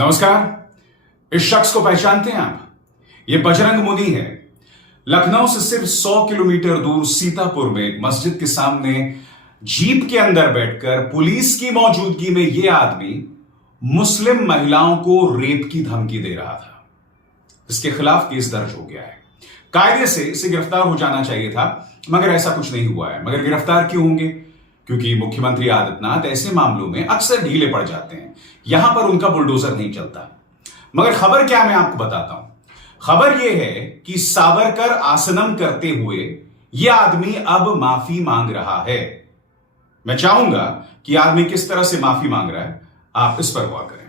नमस्कार। इस शख्स को पहचानते हैं आप? ये बजरंग मुनि है। लखनऊ से सिर्फ 100 किलोमीटर दूर सीतापुर में एक मस्जिद के सामने जीप के अंदर बैठकर पुलिस की मौजूदगी में यह आदमी मुस्लिम महिलाओं को रेप की धमकी दे रहा था। इसके खिलाफ केस दर्ज हो गया है। कायदे से इसे गिरफ्तार हो जाना चाहिए था, मगर ऐसा कुछ नहीं हुआ है। मगर गिरफ्तार क्यों होंगे? क्योंकि मुख्यमंत्री आदित्यनाथ ऐसे मामलों में अक्सर ढीले पड़ जाते हैं। यहां पर उनका बुलडोजर नहीं चलता। मगर खबर क्या, मैं आपको बताता हूं। खबर यह है कि सावरकर आसनम करते हुए यह आदमी अब माफी मांग रहा है। मैं चाहूंगा कि आदमी किस तरह से माफी मांग रहा है, आप इस पर गौर करें।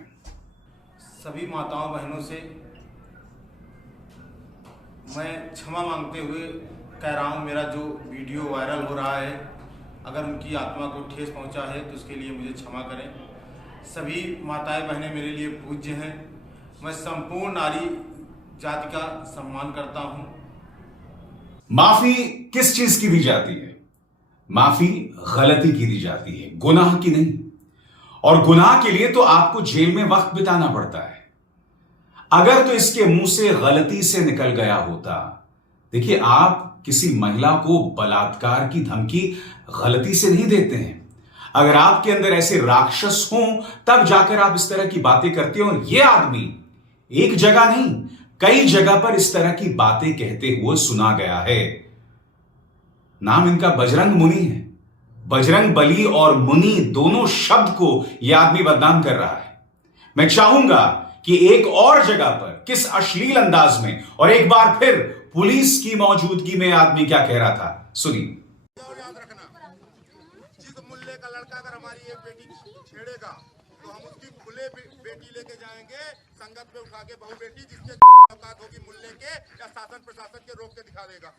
सभी माताओं बहनों से मैं क्षमा मांगते हुए कह रहा हूं, मेरा जो वीडियो वायरल हो रहा है, अगर उनकी आत्मा को ठेस पहुंचा है तो उसके लिए मुझे क्षमा करें। सभी माताएं बहनें मेरे लिए पूज्य हैं। मैं संपूर्ण नारी जाति का सम्मान करता हूं। माफी किस चीज की दी जाती है? माफी गलती की दी जाती है, गुनाह की नहीं। और गुनाह के लिए तो आपको जेल में वक्त बिताना पड़ता है। अगर तो इसके मुंह से गलती से निकल गया होता, देखिए, आप किसी महिला को बलात्कार की धमकी गलती से नहीं देते हैं। अगर आपके अंदर ऐसे राक्षस हों तब जाकर आप इस तरह की बातें करते हो। और यह आदमी एक जगह नहीं, कई जगह पर इस तरह की बातें कहते हुए सुना गया है। नाम इनका बजरंग मुनि है। बजरंग बली और मुनि दोनों शब्द को यह आदमी बदनाम कर रहा है। मैं चाहूंगा कि एक और जगह पर किस अश्लील अंदाज में और एक बार फिर पुलिस की मौजूदगी में आदमी क्या कह रहा था, सुनिए। याद रखना, जिस मुल्ले का लड़का अगर हमारी एक बेटी छेड़ेगा तो हम उसकी खुले बेटी लेके जाएंगे, संगत में उठा के बहू बेटी, जिसके औकात होगी मुल्ले के या शासन प्रशासन के रोक के दिखा देगा।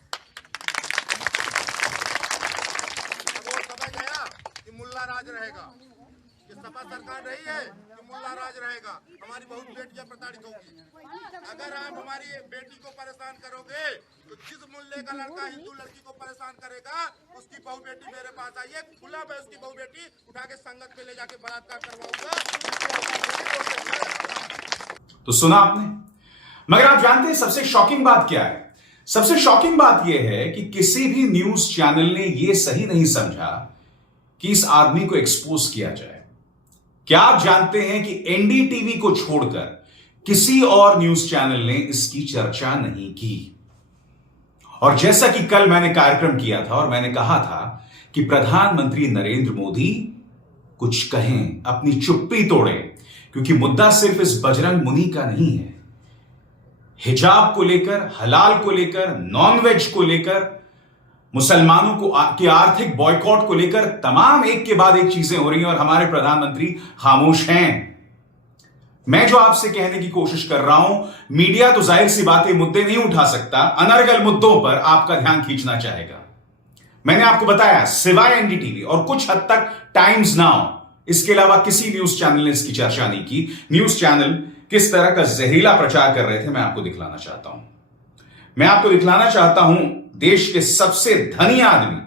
वो समझ गया कि मुल्ला राज रहेगा। ये सपा सरकार रही है कि मुल्ला राज रहेगा। हमारी बहुत बेटियां प्रताड़ित होगी। अगर आप हमारी बेटी को परेशान करोगे तो जिस मुल्ले का लड़का हिंदू लड़की को परेशान करेगा, उसकी बहू बेटी मेरे पास आइए, खुला मैं उसकी बहू बेटी उठा के संगत पे ले जाके बलात्कार करवाऊंगा। तो सुना आपने। मगर आप जानते हैं सबसे शॉकिंग बात क्या है? सबसे शॉकिंग बात यह है कि किसी भी न्यूज चैनल ने यह सही नहीं समझा कि इस आदमी को एक्सपोज किया जाए। क्या आप जानते हैं कि एनडीटीवी को छोड़कर किसी और न्यूज चैनल ने इसकी चर्चा नहीं की? और जैसा कि कल मैंने कार्यक्रम किया था और मैंने कहा था कि प्रधानमंत्री नरेंद्र मोदी कुछ कहें, अपनी चुप्पी तोड़ें, क्योंकि मुद्दा सिर्फ इस बजरंग मुनि का नहीं है। हिजाब को लेकर, हलाल को लेकर, नॉनवेज को लेकर, मुसलमानों को की आर्थिक बॉयकॉट को लेकर तमाम एक के बाद एक चीजें हो रही हैं और हमारे प्रधानमंत्री खामोश हैं। मैं जो आपसे कहने की कोशिश कर रहा हूं, मीडिया तो जाहिर सी बात है मुद्दे नहीं उठा सकता, अनर्गल मुद्दों पर आपका ध्यान खींचना चाहेगा। मैंने आपको बताया, सिवाय एनडीटीवी और कुछ हद तक टाइम्स नाउ, इसके अलावा किसी न्यूज चैनल ने इसकी चर्चा नहीं की। न्यूज चैनल किस तरह का जहरीला प्रचार कर रहे थे, मैं आपको दिखलाना चाहता हूं। मैं आपको दिखलाना चाहता हूं देश के सबसे धनी आदमी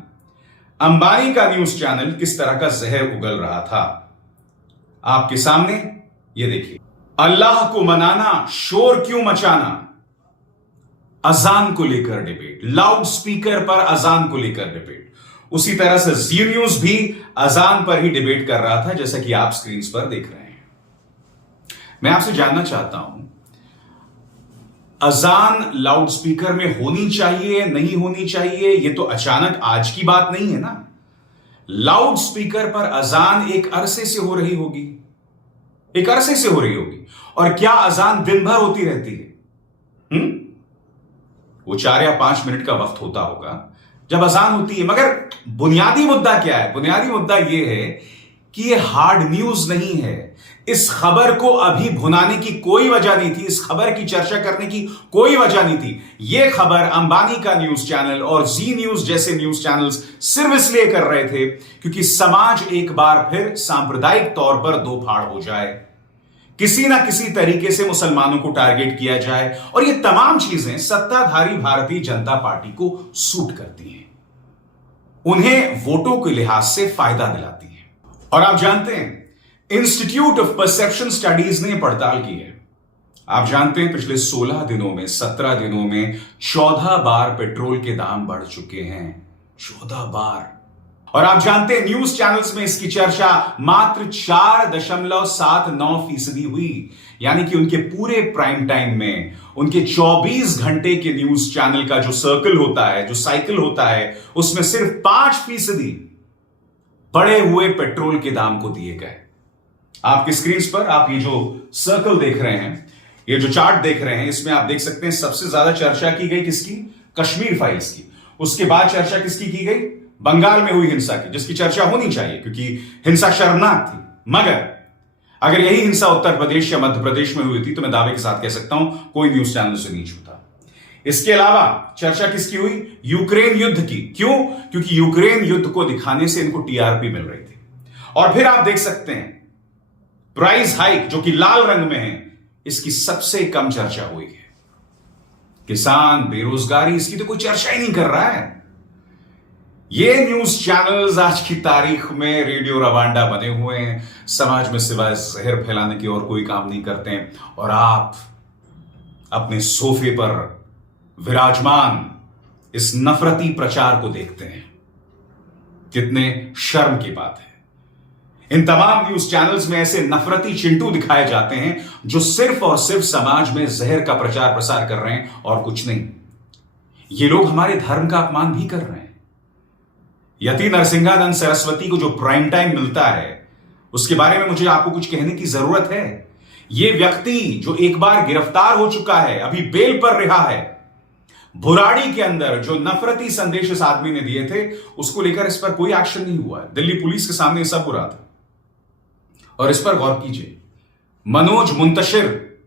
अंबानी का न्यूज चैनल किस तरह का जहर उगल रहा था। आपके सामने ये देखिए। अल्लाह को मनाना, शोर क्यों मचाना, अजान को लेकर डिबेट, लाउड स्पीकर पर अजान को लेकर डिबेट। उसी तरह से जी न्यूज भी अजान पर ही डिबेट कर रहा था, जैसा कि आप स्क्रीन पर देख रहे हैं। मैं आपसे जानना चाहता हूं, अजान लाउड स्पीकर में होनी चाहिए, नहीं होनी चाहिए, यह तो अचानक आज की बात नहीं है ना। लाउड स्पीकर पर अजान एक अरसे से हो रही होगी, एक अरसे से हो रही होगी। और क्या अजान दिन भर होती रहती है? वो 4 या 5 मिनट का वक्त होता होगा जब अजान होती है। मगर बुनियादी मुद्दा क्या है? बुनियादी मुद्दा यह है कि यह हार्ड न्यूज नहीं है। इस खबर को अभी भुनाने की कोई वजह नहीं थी, इस खबर की चर्चा करने की कोई वजह नहीं थी। यह खबर अंबानी का न्यूज चैनल और जी न्यूज जैसे न्यूज चैनल्स सिर्फ इसलिए कर रहे थे क्योंकि समाज एक बार फिर सांप्रदायिक तौर पर दो फाड़ हो जाए, किसी ना किसी तरीके से मुसलमानों को टारगेट किया जाए। और ये तमाम चीजें सत्ताधारी भारतीय जनता पार्टी को सूट करती हैं, उन्हें वोटों के लिहाज से फायदा दिलाती हैं। और आप जानते हैं इंस्टीट्यूट ऑफ परसेप्शन स्टडीज ने पड़ताल की है। आप जानते हैं पिछले 16 दिनों में 17 दिनों में 14 बार पेट्रोल के दाम बढ़ चुके हैं। 14 बार। और आप जानते हैं न्यूज चैनल्स में इसकी चर्चा मात्र 4.79% हुई। यानी कि उनके पूरे प्राइम टाइम में उनके 24 घंटे के न्यूज चैनल का जो सर्कल होता है, जो साइकिल होता है, उसमें सिर्फ 5% बढ़े हुए पेट्रोल के दाम को दिए गए। आपकी स्क्रीन पर आप ये जो सर्कल देख रहे हैं, ये जो चार्ट देख रहे हैं, इसमें आप देख सकते हैं सबसे ज्यादा चर्चा की गई किसकी? कश्मीर फाइल्स की। उसके बाद चर्चा किसकी की गई? बंगाल में हुई हिंसा की, जिसकी चर्चा होनी चाहिए क्योंकि हिंसा शर्मनाक थी। मगर अगर यही हिंसा उत्तर प्रदेश या मध्य प्रदेश में हुई थी तो मैं दावे के साथ कह सकता हूं कोई न्यूज चैनल से नहीं छूता। इसके अलावा चर्चा किसकी हुई? यूक्रेन युद्ध की। क्यों? क्योंकि यूक्रेन युद्ध को दिखाने से इनको टीआरपी मिल रही थी। और फिर आप देख सकते हैं प्राइस हाइक जो कि लाल रंग में है, इसकी सबसे कम चर्चा हुई है। किसान, बेरोजगारी, इसकी तो कोई चर्चा ही नहीं कर रहा है। ये न्यूज चैनल्स आज की तारीख में रेडियो रवांडा बने हुए हैं, समाज में सिवाय जहर फैलाने की और कोई काम नहीं करते हैं। और आप अपने सोफे पर विराजमान इस नफरती प्रचार को देखते हैं। कितने शर्म की बात है। इन तमाम न्यूज चैनल्स में ऐसे नफरती चिंटू दिखाए जाते हैं जो सिर्फ और सिर्फ समाज में जहर का प्रचार प्रसार कर रहे हैं और कुछ नहीं। ये लोग हमारे धर्म का अपमान भी कर रहे हैं। यति नरसिंहानंद सरस्वती को जो प्राइम टाइम मिलता है उसके बारे में मुझे आपको कुछ कहने की जरूरत है। यह व्यक्ति जो एक बार गिरफ्तार हो चुका है, अभी बेल पर रहा है, बुराड़ी के अंदर जो नफरती संदेश इस आदमी ने दिए थे उसको लेकर इस पर कोई एक्शन नहीं हुआ है। दिल्ली पुलिस के सामने यह सब बुरा था। और इस पर गौर कीजिए, मनोज मुंतशिर,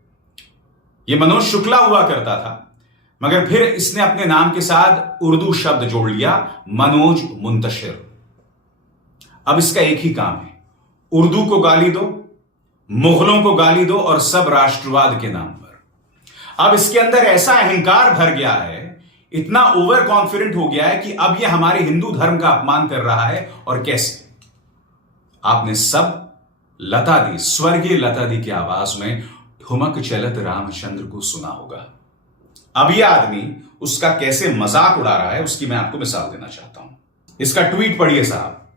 यह मनोज शुक्ला हुआ करता था, मगर फिर इसने अपने नाम के साथ उर्दू शब्द जोड़ लिया, मनोज मुंतशिर। अब इसका एक ही काम है, उर्दू को गाली दो, मुगलों को गाली दो और सब राष्ट्रवाद के नाम पर। अब इसके अंदर ऐसा अहंकार भर गया है, इतना ओवर कॉन्फिडेंट हो गया है कि अब यह हमारे हिंदू धर्म का अपमान कर रहा है। और कैसे? आपने सब लता दी, स्वर्गीय लता दी की आवाज में ठुमक चलत रामचंद्र को सुना होगा। अब यह आदमी उसका कैसे मजाक उड़ा रहा है उसकी मैं आपको मिसाल देना चाहता हूं। इसका ट्वीट पढ़िए साहब।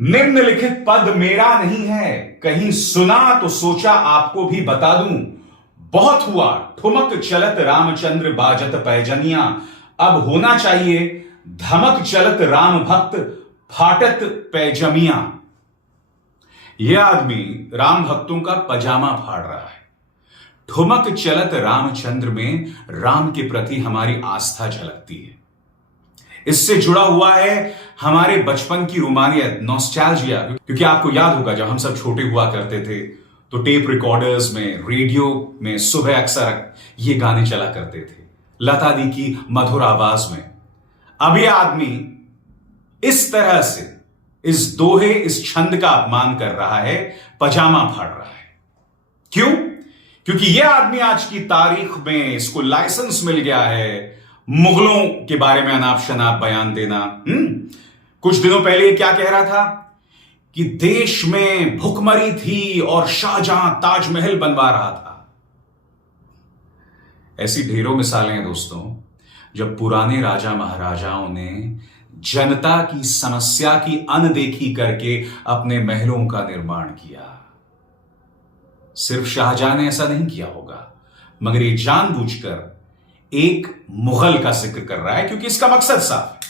निम्नलिखित पद मेरा नहीं है, कहीं सुना तो सोचा आपको भी बता दूं। बहुत हुआ ठुमक चलत रामचंद्र बाजत पैजनिया, अब होना चाहिए धमक चलत राम भक्त फाटत पैजमिया। यह आदमी राम भक्तों का पजामा फाड़ रहा है। ठुमक चलत रामचंद्र में राम के प्रति हमारी आस्था झलकती है। इससे जुड़ा हुआ है हमारे बचपन की रोमानियत, नॉस्टैल्जिया। क्योंकि आपको याद होगा जब हम सब छोटे हुआ करते थे तो टेप रिकॉर्डर्स में, रेडियो में सुबह अक्सर ये गाने चला करते थे लता दी की मधुर आवाज में। अब यह आदमी इस तरह से इस दोहे, इस छंद का अपमान कर रहा है, पजामा फाड़ रहा है। क्यों? क्योंकि यह आदमी आज की तारीख में इसको लाइसेंस मिल गया है मुगलों के बारे में अनाप शनाप बयान देना। कुछ दिनों पहले क्या कह रहा था कि देश में भुखमरी थी और शाहजहां ताजमहल बनवा रहा था। ऐसी ढेरों मिसालें हैं दोस्तों, जब पुराने राजा महाराजाओं ने जनता की समस्या की अनदेखी करके अपने महलों का निर्माण किया। सिर्फ शाहजहां ने ऐसा नहीं किया होगा, मगर ये जानबूझकर एक मुगल का जिक्र कर रहा है क्योंकि इसका मकसद साफ है।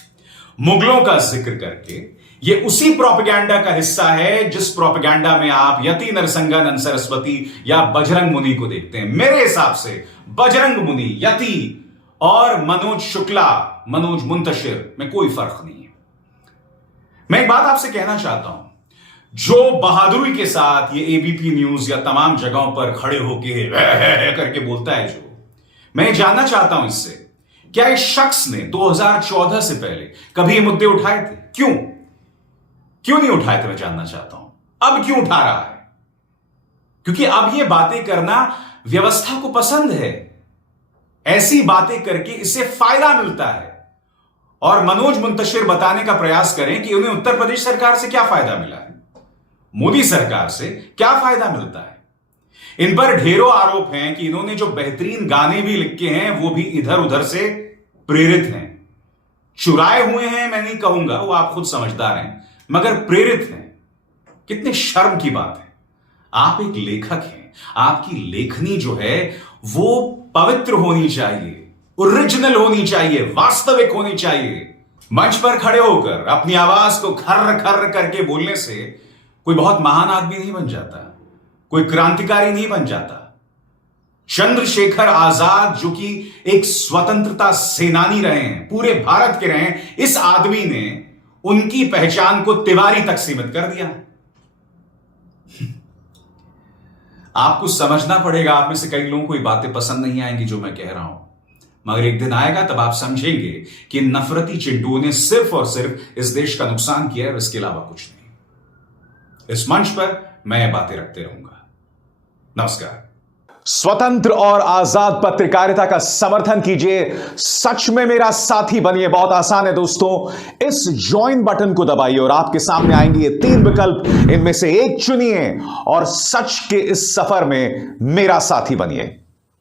मुगलों का जिक्र करके ये उसी प्रोपेगेंडा का हिस्सा है जिस प्रोपेगेंडा में आप यति नरसिंहानंद सरस्वती या बजरंग मुनि को देखते हैं। मेरे हिसाब से बजरंग मुनि, यति और मनोज शुक्ला, मनोज मुंतशिर में कोई फर्क नहीं है। मैं एक बात आपसे कहना चाहता हूं, जो बहादुरी के साथ ये एबीपी न्यूज या तमाम जगहों पर खड़े होके करके बोलता है, जो मैं जानना चाहता हूं इससे, क्या इस शख्स ने 2014 से पहले कभी ये मुद्दे उठाए थे? क्यों नहीं उठाए थे? मैं जानना चाहता हूं अब क्यों उठा रहा है? क्योंकि अब ये बातें करना व्यवस्था को पसंद है। ऐसी बातें करके इससे फायदा मिलता है। और मनोज मुंतशिर बताने का प्रयास करें कि उन्हें उत्तर प्रदेश सरकार से क्या फायदा मिला है। मोदी सरकार से क्या फायदा मिलता है? इन पर ढेरों आरोप हैं कि इन्होंने जो बेहतरीन गाने भी लिखे हैं वो भी इधर उधर से प्रेरित हैं। चुराए हुए हैं मैं नहीं कहूंगा, वो आप खुद समझदार हैं, मगर प्रेरित हैं। कितने शर्म की बात है। आप एक लेखक हैं, आपकी लेखनी जो है वो पवित्र होनी चाहिए, ओरिजिनल होनी चाहिए, वास्तविक होनी चाहिए। मंच पर खड़े होकर अपनी आवाज को खर्र खर्र करके बोलने से कोई बहुत महान आदमी नहीं बन जाता, कोई क्रांतिकारी नहीं बन जाता। चंद्रशेखर आजाद जो कि एक स्वतंत्रता सेनानी रहे हैं, पूरे भारत के रहे हैं, इस आदमी ने उनकी पहचान को तिवारी तक सीमित कर दिया। आपको समझना पड़ेगा, आप में से कई लोगों को ये बातें पसंद नहीं आएंगी जो मैं कह रहा हूं, मगर एक दिन आएगा तब आप समझेंगे कि नफरती चिंटुओं ने सिर्फ और सिर्फ इस देश का नुकसान किया है, इसके अलावा कुछ नहीं। इस मंच पर मैं ये बातें रखते रहूंगा। नमस्कार। स्वतंत्र और आजाद पत्रकारिता का समर्थन कीजिए, सच में मेरा साथी बनिए। बहुत आसान है दोस्तों, इस ज्वाइन बटन को दबाइए और आपके सामने आएंगे ये 3 विकल्प, इनमें से एक चुनिए और सच के इस सफर में मेरा साथी बनिए।